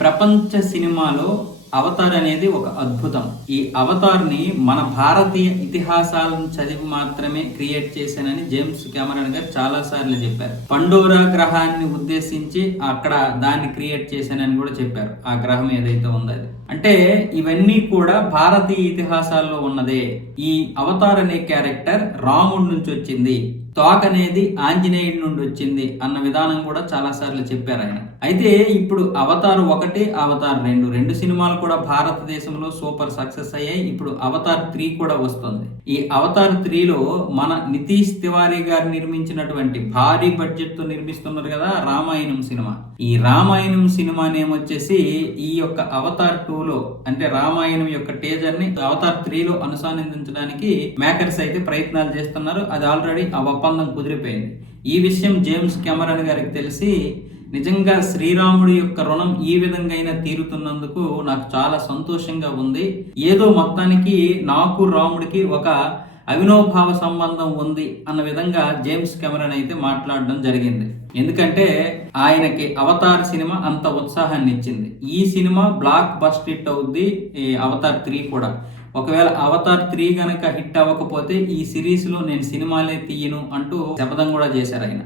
ప్రపంచ సినిమాలో అవతార్ అనేది ఒక అద్భుతం. ఈ అవతార్ని మన భారతీయ ఇతిహాసాలను చదివి మాత్రమే క్రియేట్ చేశానని జేమ్స్ కెమెరాన్ గారు చాలా సార్లు చెప్పారు. పండోరా గ్రహాన్ని ఉద్దేశించి అక్కడ దాన్ని క్రియేట్ చేశానని కూడా చెప్పారు. ఆ గ్రహం ఏదైతే ఉందో అది. అంటే ఇవన్నీ కూడా భారతీయ ఇతిహాసాల్లో ఉన్నదే. ఈ అవతార్ అనే క్యారెక్టర్ రాముడి నుంచి వచ్చింది. తోక అనేది ఆంజనేయుడి నుండి వచ్చింది అన్న విధానం కూడా చాలా సార్లు చెప్పారు ఆయన. అయితే ఇప్పుడు అవతార్ ఒకటి అవతార్ రెండు రెండు సినిమాలు కూడా భారతదేశంలో సూపర్ సక్సెస్ అయ్యాయి. ఇప్పుడు అవతార్ త్రీ కూడా వస్తుంది. ఈ అవతార్ త్రీలో మన నితీష్ తివారీ గారు నిర్మించినటువంటి భారీ బడ్జెట్తో నిర్మిస్తున్నారు కదా రామాయణం సినిమా. ఈ రామాయణం సినిమా నేమ్ వచ్చేసి ఈ యొక్క అవతార్ టూలో అంటే రామాయణం యొక్క టేజర్ని అవతార్ త్రీలో అనుసంధానించడానికి మేకర్స్ అయితే ప్రయత్నాలు చేస్తున్నారు. అది ఆల్రెడీ ఆ ఒప్పందం కుదిరిపోయింది. ఈ విషయం జేమ్స్ కెమెరాన్ గారికి తెలిసి నిజంగా శ్రీరాముడి యొక్క రుణం ఈ విధంగా అయినా తీరుతున్నందుకు నాకు చాలా సంతోషంగా ఉంది. ఏదో మొత్తానికి నాకు రాముడికి ఒక అవినోభావ సంబంధం ఉంది అన్న విధంగా జేమ్స్ కెమెరాన్ అయితే మాట్లాడడం జరిగింది. ఎందుకంటే ఆయనకి అవతార్ సినిమా అంత ఉత్సాహాన్ని ఇచ్చింది ఈ సినిమా బ్లాక్ బస్ట్ హిట్ అవుద్ది ఈ అవతార్ త్రీ కూడా. ఒకవేళ అవతార్ త్రీ గనక హిట్ అవ్వకపోతే ఈ సిరీస్లో నేను సినిమాలే తీయను అంటూ శపథం కూడా చేశారు ఆయన.